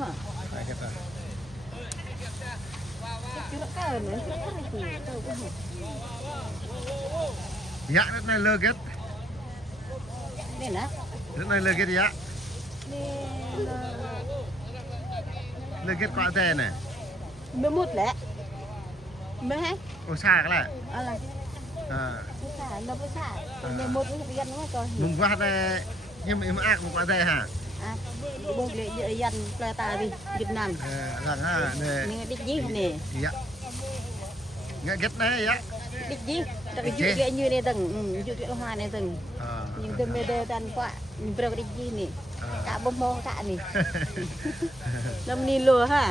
hả? Phải hết rồi. Chứ nó cao nữa, chứ nó cao quá hả? Dạ, đất này lơ kết. Đây nè. Đất này lơ kết dạ. Lơ kết quả tè này. 11 แหละมื้อให้ โอ้ซ่าก็แหละ อะไรซ่าเราบ่ซ่าแต่หมดเรียนว่าก่อน มึงว่าได้ยังไม่อักมึงว่าได้ฮะบ่เลยยันปลาตาดิเวียดนามหลังห้านี่ ดิกยี่นี่ยะงะเก็ตนะยะ ดิกยี่แต่อยู่เยอะnhư này từngอยู่ที่hoa này từng nhưng tôi mê đê tan quá broดิกยี่นี่กะบ่มองกะนี่ลำนี้ลัวฮะ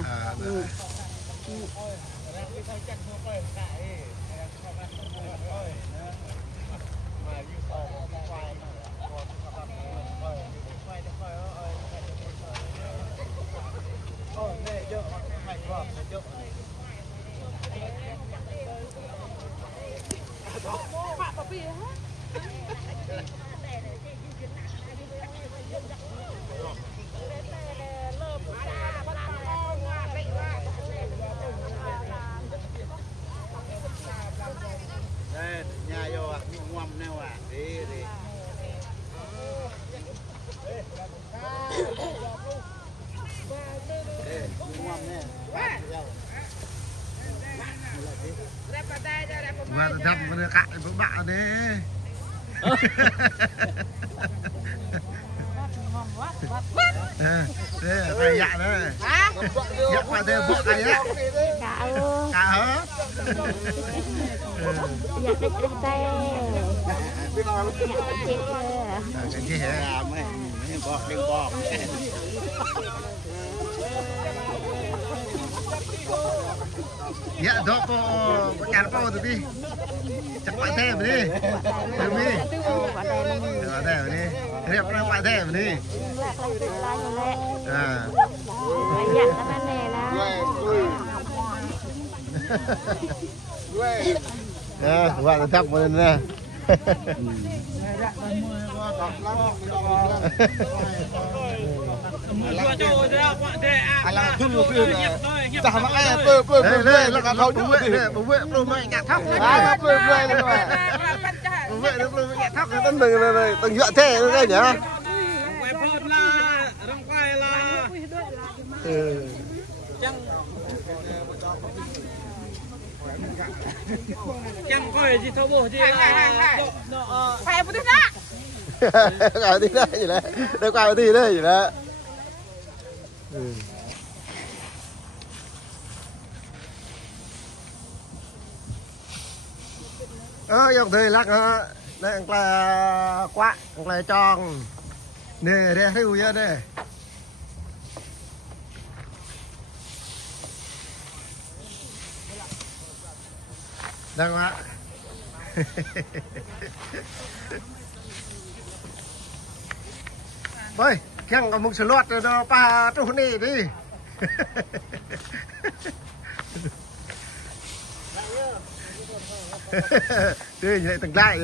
มาทำมันกะพวกบ้าเด้ไปยะเลยยะมาเด้พวกไอ้ยะกะเหรออยากได้แต่ฉันที่เห็นไม่บอกดึงบอกya dok po pacar po tu bi cepat teh ni ni ada ni riap nang pak teh ni ya kan ni lah ya buat tetap pun nah Alah dulu tu dah makan apa lah kau dulu buat belum ingat thóc belum ingat thóc tân từng dọa thế nữa đây nhá rong quay là chẳng coi gì thâu bổ gì phải một tí nữa cái tí nữa gì đấy đây qua tí nữa gì đó dòng thời lắc đó đây là quạ là tròn nè đây hưu nha đây đang ạ ơi khen có một sự loạt rồi đó ba trâu này đi tươi như từng lại